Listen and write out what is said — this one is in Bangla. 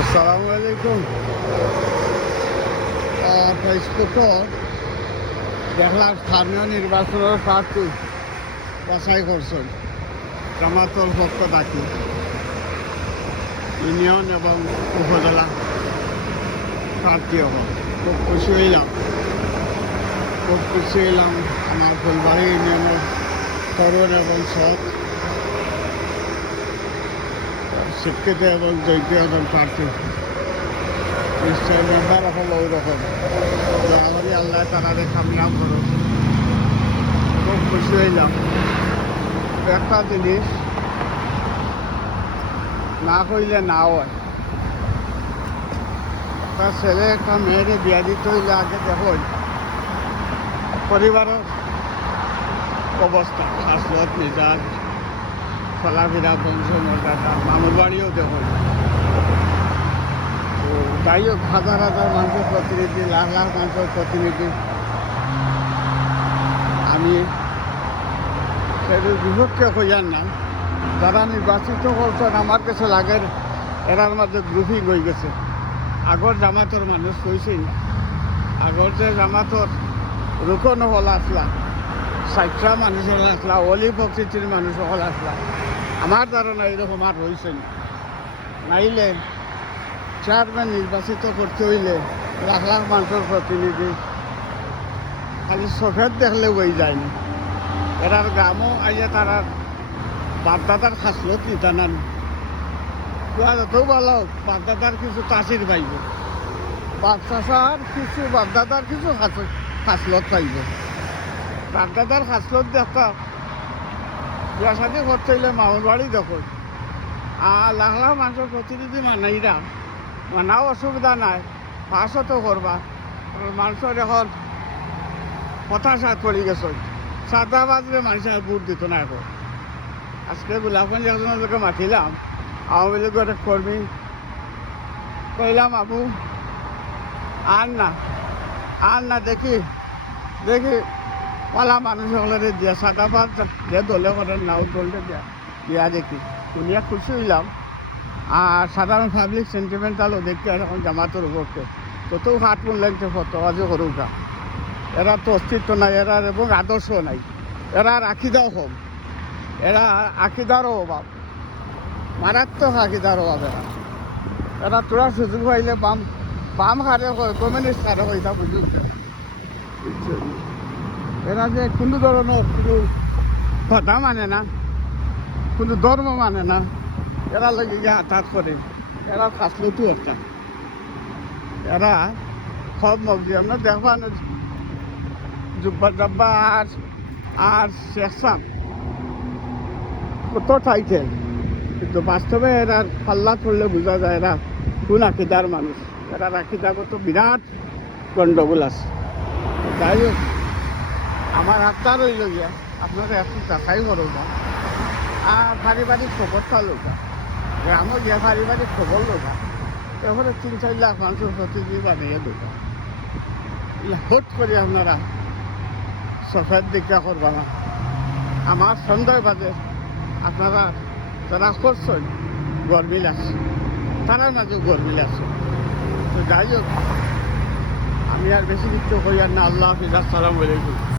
আসসালামু আলাইকুম। ফেসবুকত দেখলাম স্থানীয় নির্বাচনের প্রার্থী বাছাই করছেন জামাতর পক্ষ থাকি ইউনিয়ন এবং উপজেলা প্রার্থী হল। খুব খুশি হইলাম আমার ফুলবাড়ি ইউনিয়নের তরুণ এবং সৎ শিক্ষিত এবং যোগ্য একজন প্রার্থী নিশ্চয় মেম্বার হল ওই রকম আমারই আল্লাহ তারা কামনাম করো। খুব খুশি হইলাম। একটা জিনিস না কইলে না হয়, একটা ছেলে একটা মেয়েরে বিয়া দিতে হইলে আগে দেখো পরিবারের অবস্থা, হাসলত মেজাজ, চলাফেরা, বংশ মর্যাদা, মামুর বাড়িও দেখো। তো যাই হোক, হাজার হাজার মানুষের প্রতিনিধি, লাখ লাখ মানুষের প্রতিনিধি, আমি সেটার বিপক্ষে হইয়ার না। যারা নির্বাচিত করছেন আমার কাছে লাগে এরার মাঝে গ্রুপিং হয়ে গেছে। আগর জামাতর মানুষ কইছেন, আগর যে জামাতর রুকন হল আসলা, সাইট্রা মানুষ হল আসলা, অলি প্রকৃতির মানুষ হল আসলা, আমার ধারণা এইরকম আর রয়েছেন। নাইলে চেয়ারম্যান নির্বাচিত করতে হইলে লাখ লাখ মানুষের প্রতিনিধি খালি চোখের দেখলে বই যায়নি। এরার গ্রামও আইয়া তারা বাপদাদার খাসলত নিতানান যতও ভালো বাপদাদার কিছু তাসির পাইব, বাপচাচার কিছু বাপদাদার কিছু খাসলত পাইব। বাপদাদার খাসলত দেখা বিয়া শাদি করতে হইলে মামুর বাড়ি দেখো। আর লাখ লাখ মানুষের প্রতিনিধি মানাইরা মানাও অসুবিধা নাই, পাশও তো করবা। মানুষের এখন হতাশা করে গেছে, সাদা বাজলে মানুষের ভোট দিত না। এখন আজকে গোলাপগঞ্জ একজনের লোকে মাতিলাম, আওয়ামী লীগের এক কর্মী, কইলাম আপু আর না দেখি পালা মানুষ সকলের দিয়া সাদা পাত যে দলে করেন নাও দলটা দিয়া দেখি শুনিয়া খুশি হইলাম। আর সাধারণ পাবলিক সেন্টিমেন্টালও দেখতে এখন জামাতের উপরকে ততও হাত মূল্যায়নকে ফতোয়াজি করুকা। এরা তো অস্তিত্ব নাই, এরার এবং আদর্শ নাই, এরার আকিদাও কম, এরা আকিদারও অভাব, মারাত্মক আকিদার অভাব। এরা তোরা সুযোগ পাইলে বাম হারে হয়, কমিউনিস্ট হারে হয়, তা বুঝুক। এরা যে কোনো ধরনের কোনো কথা মানে না, কোনো ধর্ম মানে না, এরা লাগে গিয়ে হাত করে। এরা ফাঁসলতো একটা, এরা সব মগজি আমরা দেখবান জুব্বা জাব্বা আর শেখসাম কত টাইটেল, কিন্তু বাস্তবে এরা পাল্লা করলে বোঝা যায় এরা কোন আকিদার মানুষ। এরা আকিদাগত বিরাট গণ্ডগোল আছে। যাই হোক, আমার হাতটা রইল গিয়া আপনারা একটু যাচাই করবা। আর পারিবারিক খবরটা লোকা, গ্রামে গিয়া পারিবারিক খবর লোকা, এবারে 3-4 লাখ মানুষের প্রতিনিধি বানিয়ে দেবা। হট করে আপনারা সফের দিকটা করবা না। আমার সন্দেহবাদে আপনারা যারা করছেন গরমিল আছে, তারার মাঝেও গরমিল আছে। তো যাই হোক, আমি আর বেশি কিছু কই আর না। আল্লাহ হাফিজ, আসসালামু আলাইকুম।